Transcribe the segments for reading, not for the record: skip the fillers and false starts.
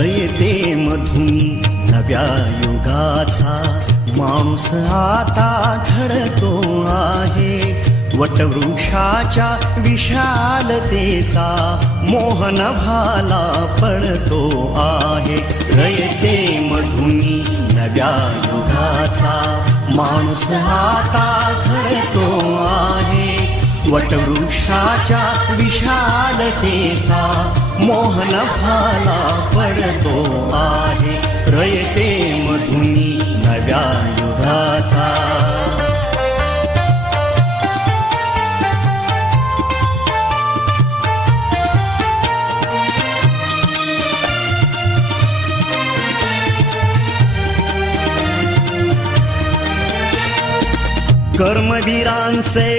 रयते मधुनी नव्या युगाचा माणूस आता घडतो आहे. वटवृक्षाच्या विशालतेचा मोहन भाला पडतो आहे. रयते मधुनी नव्या युगाचा माणूस आता घडतो आहे. वटवृक्षाच्या विशालतेचा मोहन भाला पडतो आहे. रयते मधुनी नव्या युगाचा. कर्मवीरांचे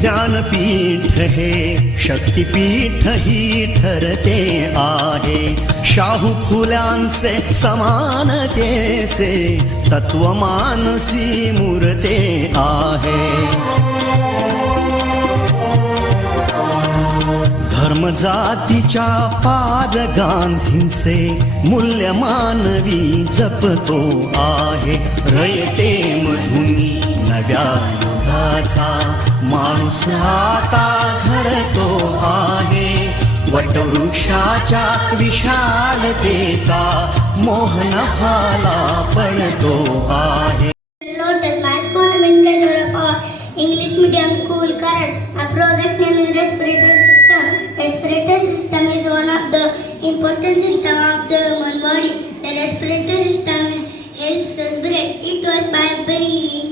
ज्ञानपीठ हे शक्तिपीठ ही ठरते आहे. शाहू फुल्यांचे समानतेचे तत्वमानसी मूर्ते आहे. धर्म जातीच्या पाद गांधींचे मूल्य मानवी जपतो आहे. रयते मधुनी नव्या युगाचा माणूस आता घडतो आहे. वटवृक्षाच्या विशालतेचा मोहन भाला पडतो आहे. English medium school current. Our project name is respiratory system. Respiratory system is one of the important system of the human body. The respiratory system helps us breathe. It was by breathing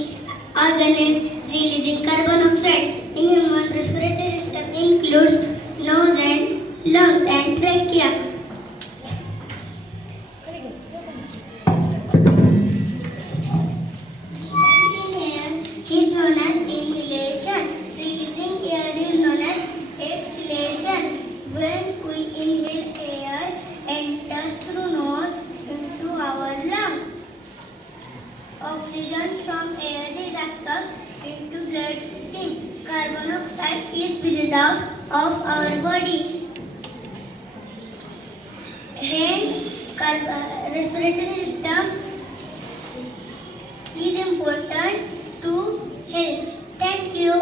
organ releasing carbon dioxide. In human respiratory system includes nose and lungs and trachea. Is known as inhalation. Releasing air is known as exhalation. When we inhale, air enters through nose into our lungs. Oxygen from air is absorbed into bloodstream. Carbon dioxide is built out of our body. Hence, respiratory system is important to health. Thank you.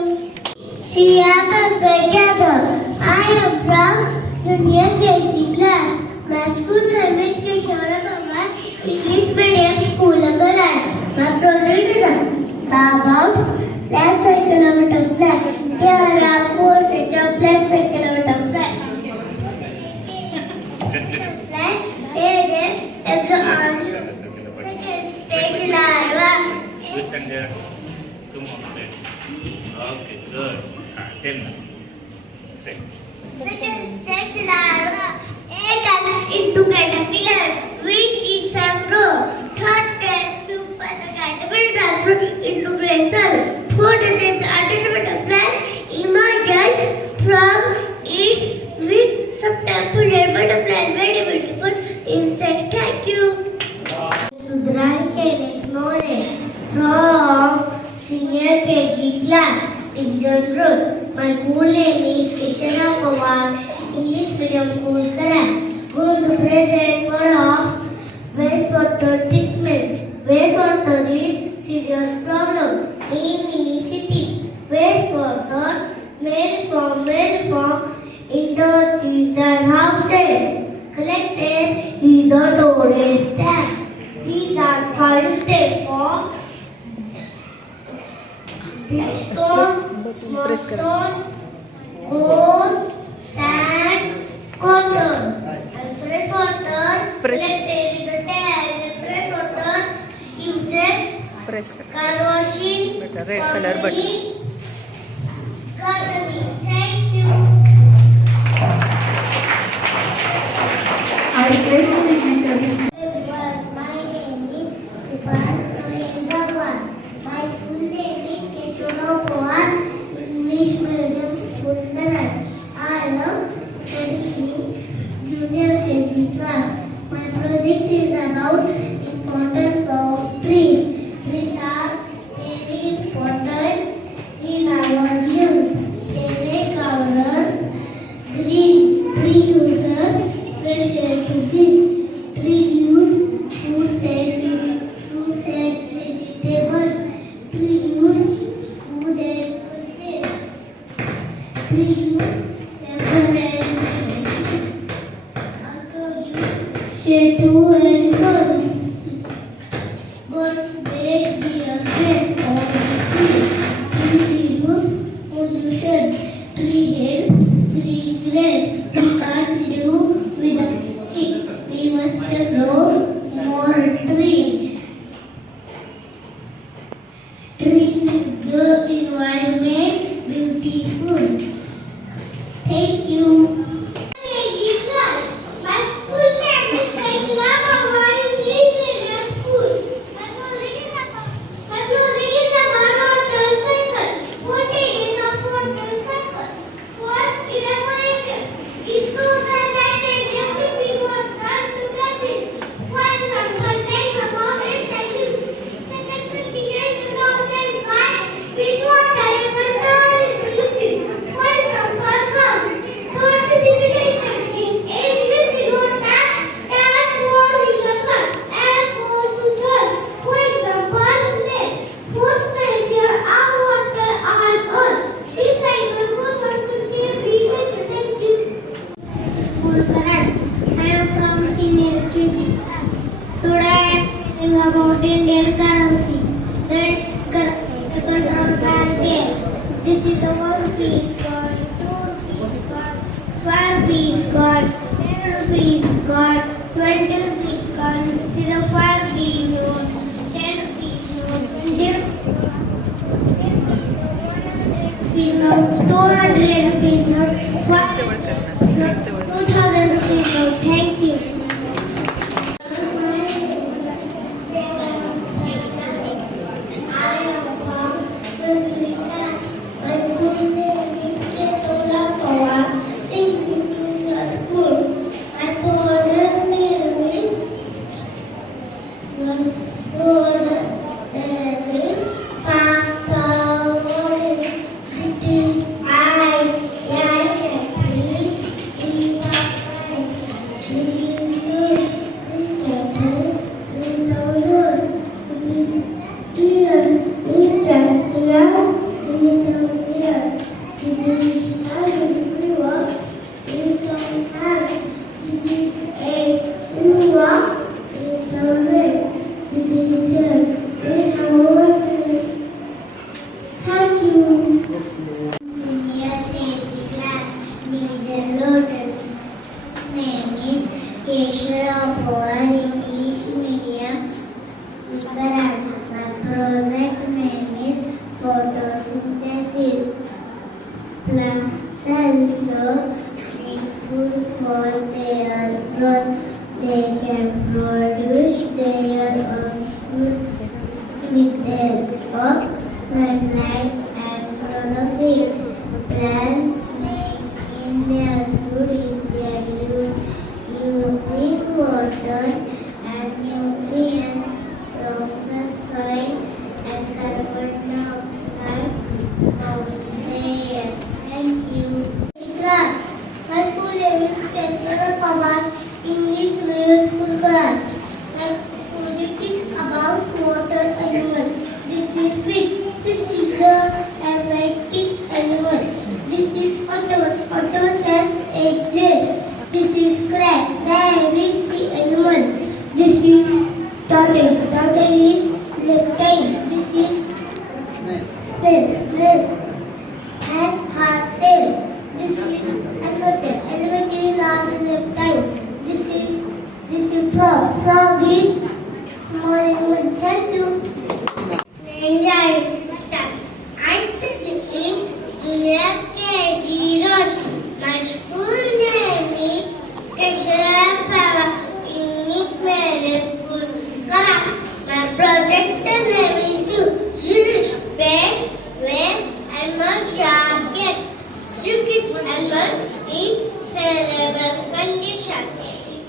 Siyaka Gajadhar. I am from Junior KG class. My school name is Keshwara Bhavan English Medium School, Garad. My project is about life cycle of a plant. There are 4 sets of life cycle of a plant. Plant is exoon. Second stage larva. Okay, good. 10 seconds. Second stage larva. Egg comes into caterpillar, which is some growth. Third stage pupa, the caterpillar transforms into graceful. Fourth stage artificial butterfly emerges from its with subtemporal butterfly. Very beautiful insect. Thank you. Sudhanshu More from Senior KG class, Picture Growth. My full name is Keshwara Bhavan English Medium School, Garad. Going to present one of wastewater treatment. Wastewater is serious problem in many cities. Wastewater made from industries and houses collected in the storage tank. These are 5 steps for Bridgestone, Smallstone, Gold, Sand, Cotton. And fresh water collected in the tank. The fresh water uses car washing, gardening. Thank you. I place the interview. My name is Ivan Bhavan. My full name is Keshwara Bhavan English Medium School, Garad. I am studying Junior KG class. My project is about importance of trees. Trees are very important in our youth. They make our earth green. Tree uses fresh air to breathe. Tree Setu and Kul. But they dear friend of pollution, tree hail, trees red. We can't live without it. We must grow more trees. Trees make the environment beautiful. Thank you. My school name is Kaishla Bhavani Junior School. My clothing is a motorcycle. 40 is a motorcycle. First evaporation. These fruits are digested before turn to gases. For example, take a mountain cycle. Second consider the process by which water is turned into liquid. For example, from third precipitation in eight liquid water that forms a cloud and goes to third. For example, lead. Fourth consider our water on earth. This cycle goes on to the previous effective. School current. I am from senior KG. Today I am talking about Indian currency. The control band here. This is a 1 piece coin, 2 piece coin, 5 piece coin, 10 piece coin, 20 piece coin. This is a 5 piece note, 10 piece note, 20 piece note, 200 piece note, 2000 piece note. Thank you. Thank you. Yes, class. Division Lotus. Name is Kesha of our English medium. My project name is photosynthesis. Plants also need food for their growth. They can produce their own food with the help of sunlight and chlorophyll. Plants make in their food in their using water and nutrients from the soil and carbon dioxide from the air. Thank you. Class. My school name is Kesara Pawar English Middle School class. The project is about water animal. This is fish. This is the aquatic animal. This is octopus. Octopus has 8 legs. This is crab. The heavy sea animal. This is tortoise. Tortoise is reptile. This is snail. And horse. This is elephant. Elephant is also reptile. This is frog. Frog is small animal. Thank you. I study in Junior KG Road. My school name is Keshara Pawar English Medium School, Karak. My project name is Zeus, Space, Whale, Animal, Shark, Cat. Zoo keeps animals in favorable condition.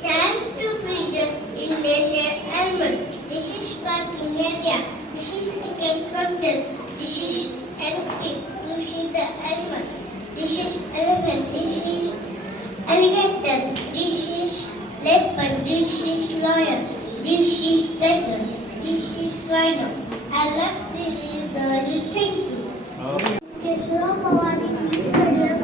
Time to preserve endangered animals. This is parking area. This is chicken content. This is empty. You see the animals. This is elephant. This is alligator. This is leopard. This is lion. This is tiger. This is rhino. I love this. Thank you. Keshav Pawar English Medium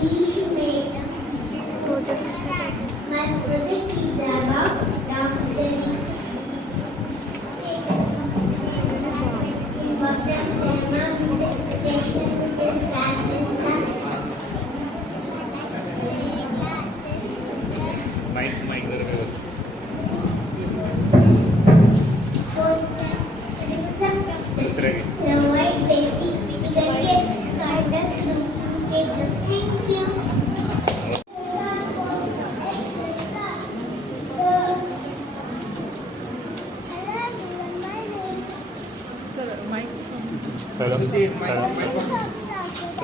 English medium. My project is about downstairs. Mike जरा व्यवस्थित. दुसरं घे. The white basic picture garden check the thank you.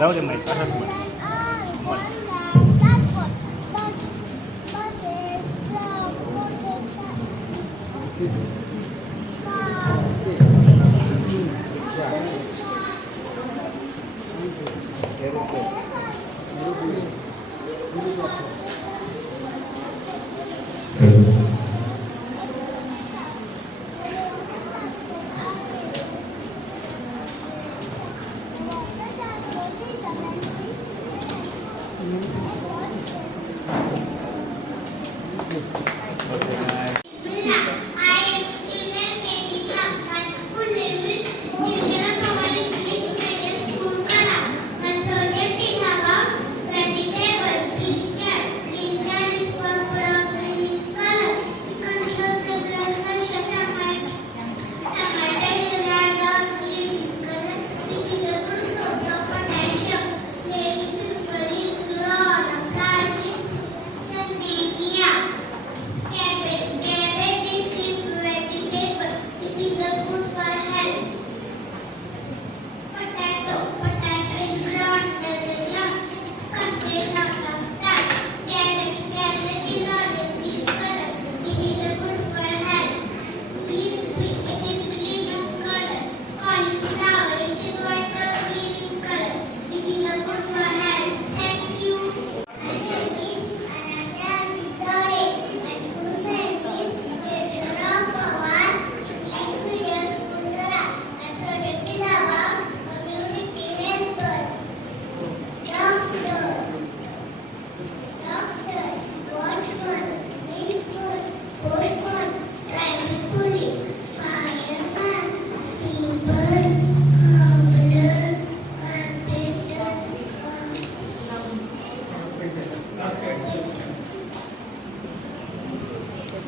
राहू दे mike असंच म्हण.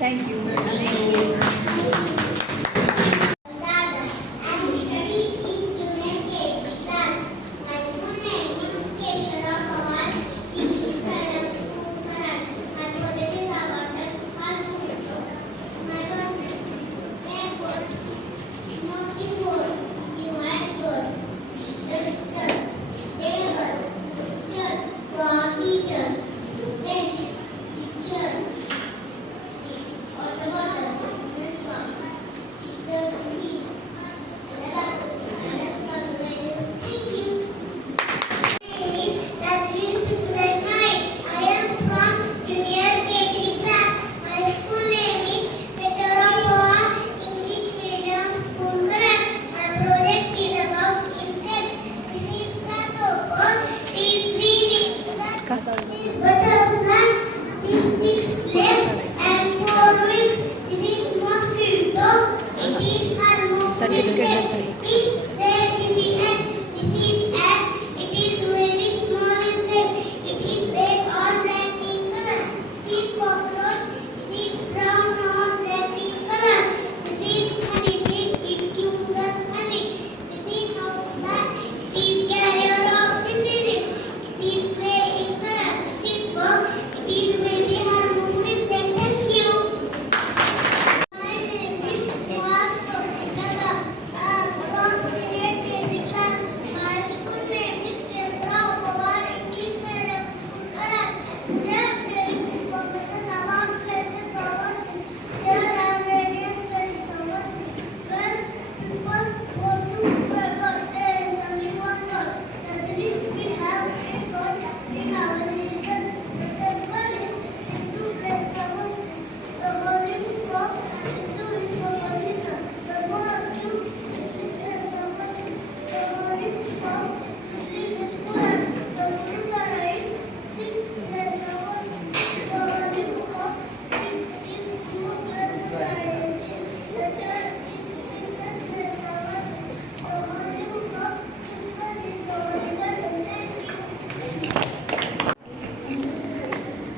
Thank you.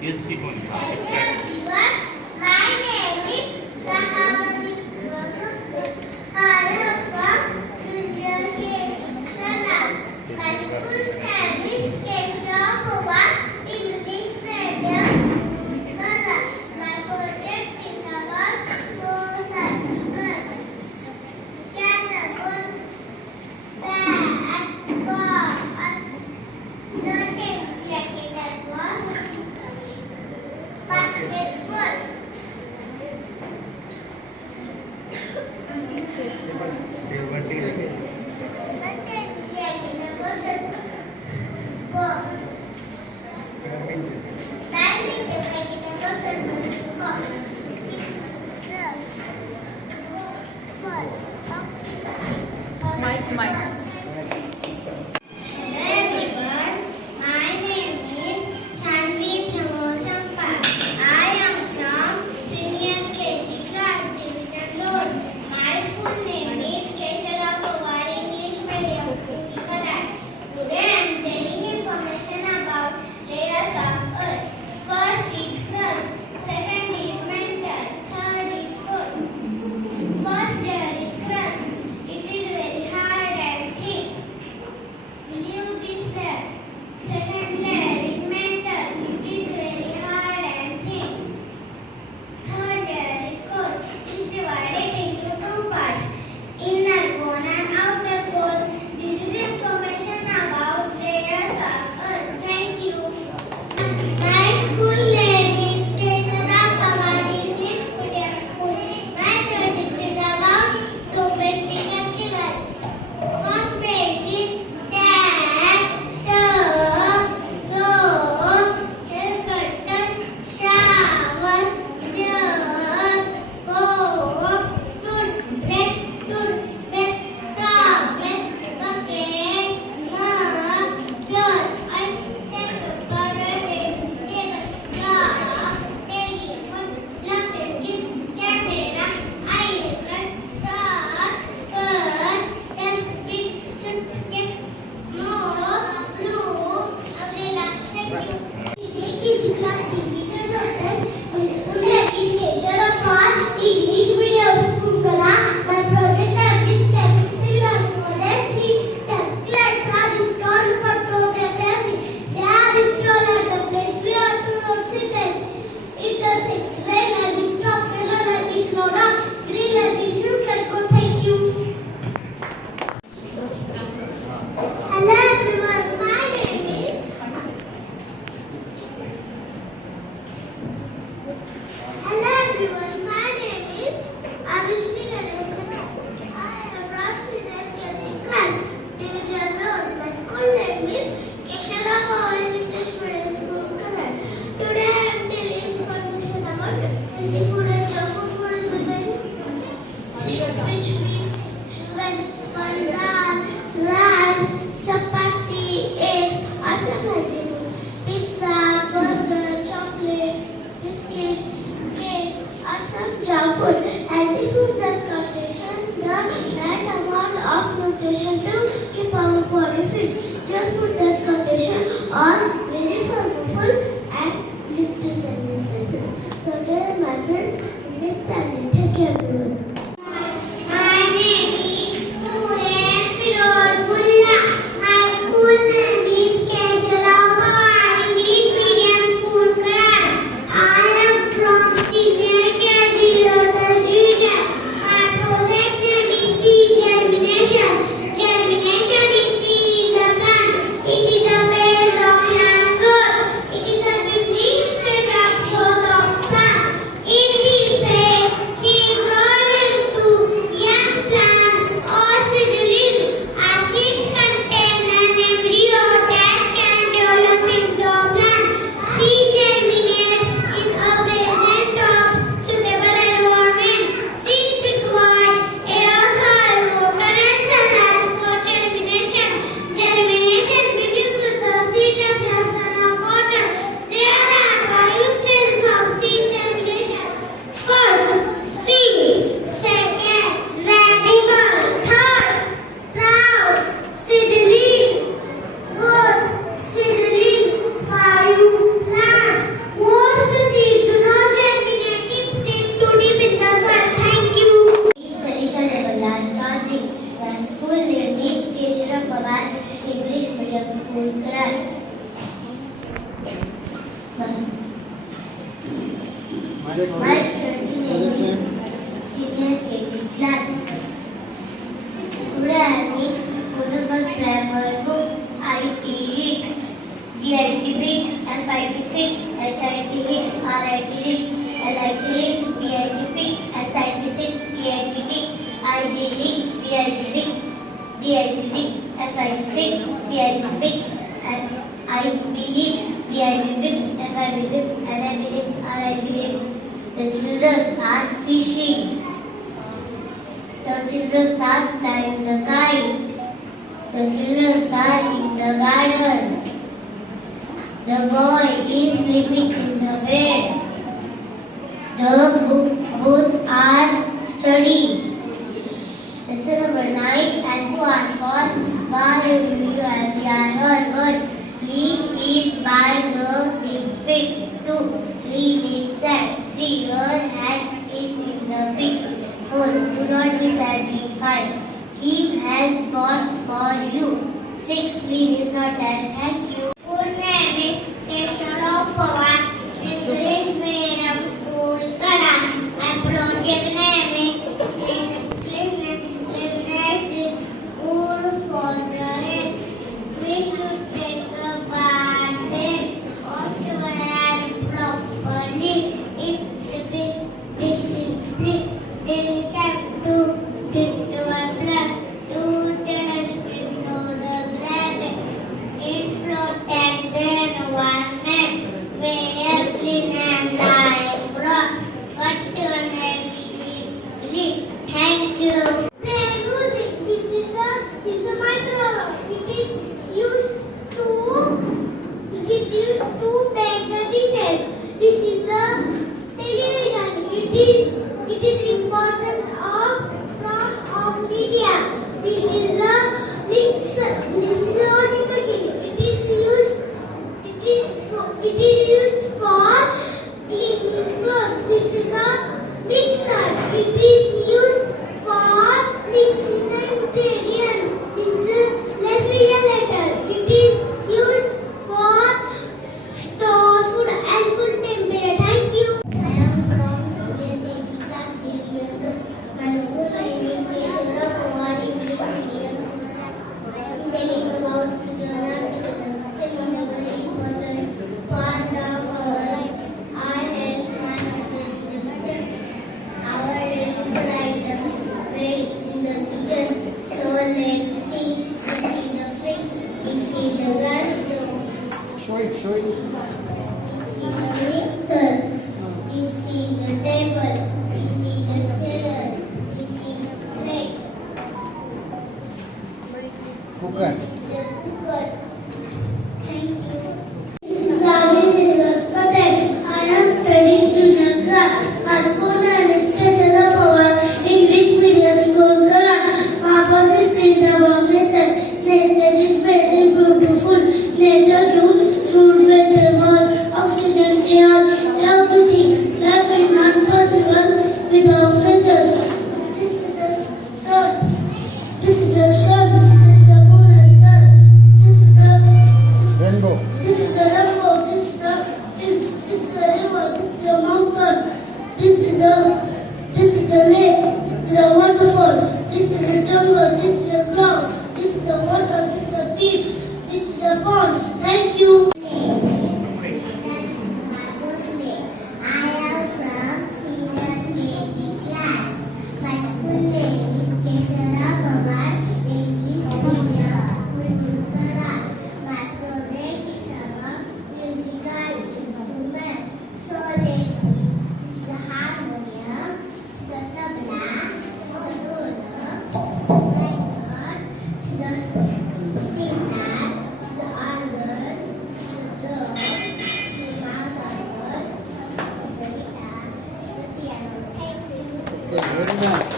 Yes, speak only. everyone. My name is Sahavani Harappa Salam. My full name is Keshavova English Medium. Salam. My project is about motorcycles. Cannonball, bat, ball, nothing like that ball. Basketball. Mike, Mike. Hello everyone, my name is Sanvi Pramoshampa. I am from Senior KG class, Division Road. My school name is Kesharao Pawar English Medium School, Karad. Today I am telling information about layers of Earth. First is crust, second is mantle, third is core. First layer is crust. It is very hard and thick. Below this layer, second layer is mantle. It is very hard and thin. Third layer is core. It is divided into two parts, inner core and outer core. This is information about layers of Earth. Thank you. My school name is Kesara Pawar English Medium School. My project is about domestic animals. First basic, tap, tub, soap, curtain, shower, jug, comb, toothbrush, towel, bucket, mug, cloth, table, clock, telephone, laptop, camera, iron, truck, bus, dustbin, suitcase, mop, broom, umbrella. Thank you. KG class division hotel. My school name is Kesharappa English Medium School, Kala. My project name is chemistry labs. Model C. Templates are installed for programming. They are installed at the place we are to not sit in. It does explain and is stop, yellow and is slow down, green and is you can go. Thank you. Hello everyone, my name is my study senior KG class. Today I meet Purnamal Grammar Book. I read DIT read, FIT read, HIT read, RIT read, LIT read, BIT read, SIT read, DIT read, IG read, DIT read, DIT read, FIT read, DIT read, and I believe DIT read, FIT read, LIT read, RIT read. The children are fishing. The children are flying the kite. The children are in the garden. The boy is sleeping in the bed. The both are studying. Lesson number 9. As you are for, why do you as you are 1. Lean is by the big pit. 2. Lean inside. 3. Your hat is in the pit. 4. Do not be sad. 5. He has got for you. 6. Lean is not dash. Thank you. Full name is Keshav Pawar, English Medium School, Kada. My project name is Cleanliness Good for the Head. We should take advantage of our hand properly. It be discipline. Daily cap to get our blood. To the dustbin to the planet. It protect the environment. Wear clean and light broad. Cut your nails neatly. Thank you. Music. This is the microphone. It is used to make the dishes. This is the television. It is important of media. This is the mixer. This is the washing machine. It is used for cleaning clothes. This is the mixer. It is used for mixing the ingredients. This is the refrigerator. It is used for store food and good temperature. Thank you. I am from CSE class 8 years old. My school name is Keshav Pawar English Medium. I am telling about the journal because it's a very important part of our life. I help my mother in the kitchen. Our daily food items ready in the kitchen. So let's see. This is the fridge. This is the gas stove. Show it. This is the mixer. This is the table. This is the chair. This is the plate. Cooker. The cooker. Thank you. Swami Jesus Patel. I am studying junior class. My school name is Keshav Pawar English Medium School, Karan. My positive is about nature. Nature is very beautiful. Nature gives food, vegetable, oxygen, air, everything. Life is not possible without nature. This is the sun. This is the sun. This is the moon and star. This is the Rainbow. this is the rainbow. This is the river. This is the mountain. This is the lake. This is the waterfall. This is the jungle. This is the ground. This is the water. This is the beach. This is the ponds. Thank you. I am from senior KG class. My school name is Keshav Pawar English Medium School, Karan. My project is about musical instruments. So let's see. The harmonium, the tabla, the dhol, the sitar, the organ, the drum, the mandolin, the guitar, the piano. Thank you. Okay, very nice.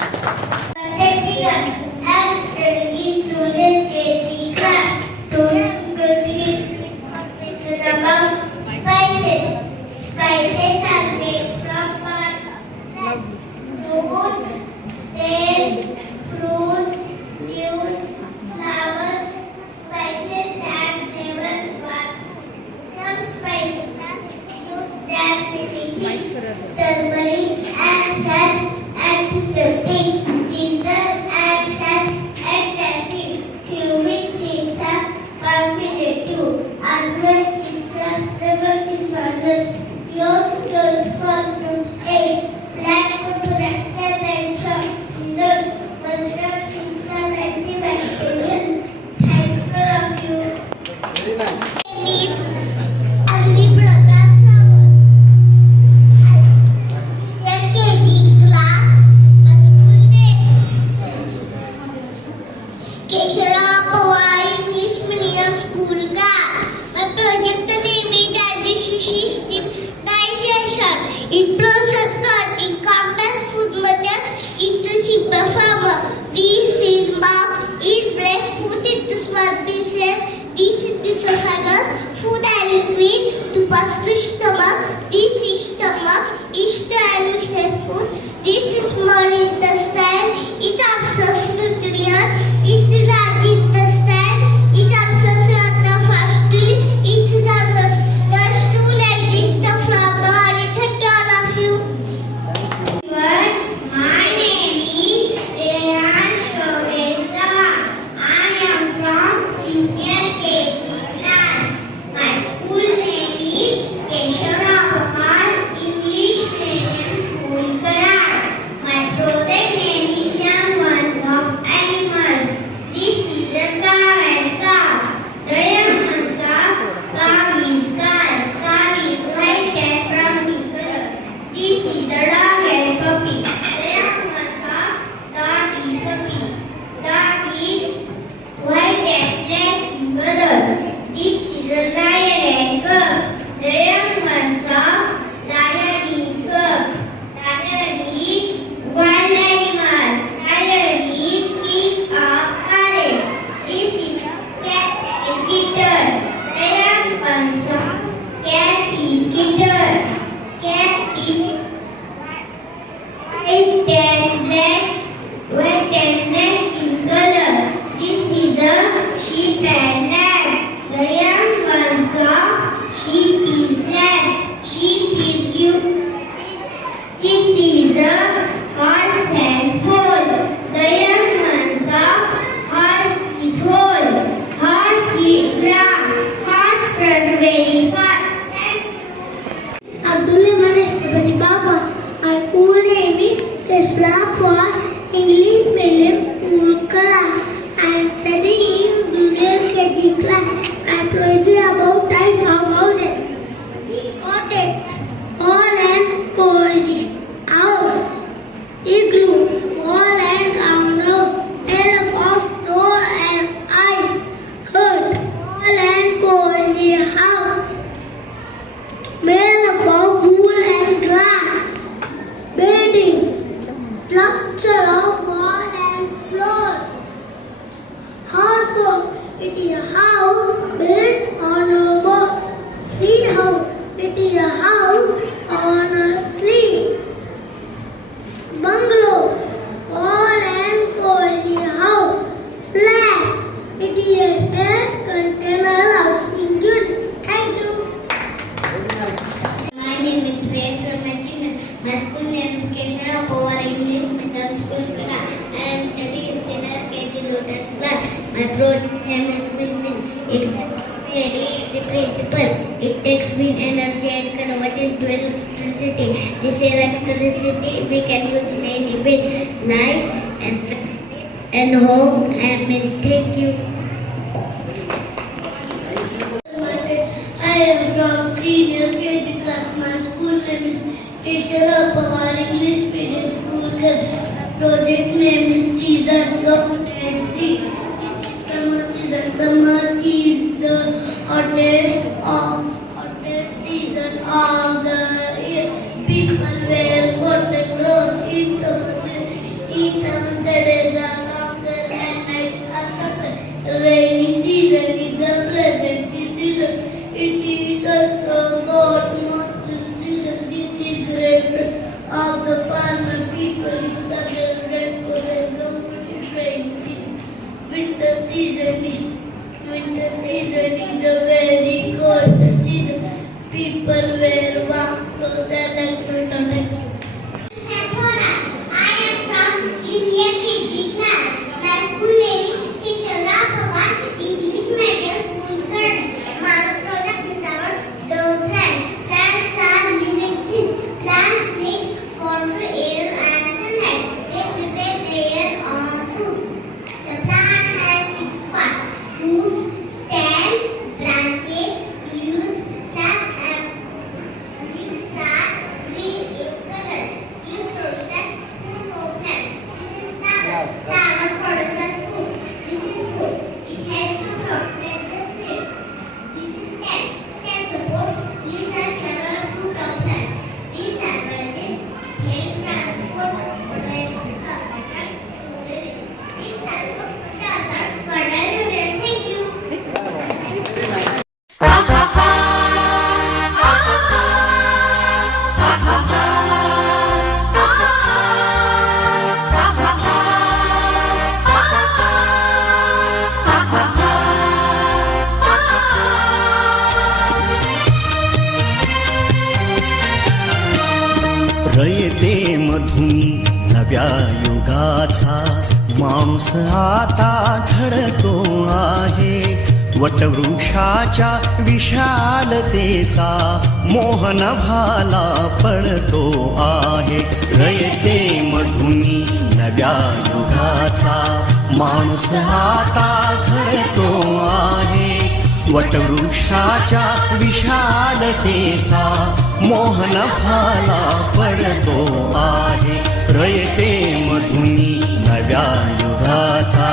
Technical and student KG class. Student question about spices. Spices are made from foods, stems, fruits, leaves, flowers. Spices have flavor. Some spices use their medicine. Yours from A. Black Rectors and Children mustard seeds are antibacterial. Thank you. Very nice. Means Ali Prakash Rawat. LKG class school name. Keshavrao Pawar English medium school का my project name is Digestion Digestion. It process cutting complex food materials into simple formula. This is mouth is break food into small pieces. This is the esophagus. Food and liquid to pass to stomach. This is stomach. Is the animal food. This is small intestine. It absorbs nutrients. It is large intestine. It absorbs water fastly. It is the stool like this. The flower. Thank all of you. My name is Rehan Shogeza. I am from senior KG class. My school name is Keshavrao Pawar English Medium School, Karan. My project name is Young Ones of Animals. This is a cow and cow. The young ones of cow is cow. Cow is white and browny color. This is a dog and puppy. The young ones of dog is puppy. Dog is white and black in color. This is a lion and cub. The young ones of lion is cub. Lion is wild animal. Lion is king of forest. This is cat and kitten. The young ones of cat is kitten. Cat is white and black in color. This is a sheep and lamb. The young ones of sheep is lamb. Sheep is cute. This is a horse and foal. The young ones of horse is foal. Horse is grass. Horse run very fast. Abdulrahman Espatari Baba. My school name is Keshavrao Pawar English Medium School, Karan. I am studying junior KG class. My project about types of houses. Cottages, all and coexist. House, igloo, small and round house, made up of snow and ice. Hut, all and coexist house, made up of wool and grass. Bedding, structure of wall and floor. Houseboat, it is a house built on a boat. Tree house, it is a house on a tree. Bungalow, all and cozy house. Flat, it is a set container of single. Thank you. Very nice. My name is Rachel Messina. My school name is Keshavrao Pawar English Medium School, Karan. I am studying senior KG Lotus class. My project name is Windmill. It is the principle. It takes wind energy and convert into electricity. This electricity we can use in any way, night and home and miss. Thank you. I am from senior KG class. My school name is Keshavrao Pawar English Medium School. Project name is Seasons of Dead Sea. This is summer season. Summer is the hottest season of the year. People wear cotton clothes. In summer the days are longer and nights are shorter. Rainy season is a pleasant season. It is also called monsoon season. This is great of the farmer people use the rain for their comforting rainy season. Winter season is a very cold season. People wear warm clothes and like to I am from junior KG class. My school name is Keshavrao Pawar English Medium School, Karan. My project is about the plant. Plants रयते मधुनी नव्या युगाचा माणूस आता घडतो आहे वटवृक्षाच्या विशालतेचा मोहन भाला पडतो आहे रयते मधुनी नव्या युगाचा माणूस आता घडतो आहे वटवृक्षाच्या विशालतेचा मोहन भाला पडतो आहे रयते मधुनी नव्या युगाचा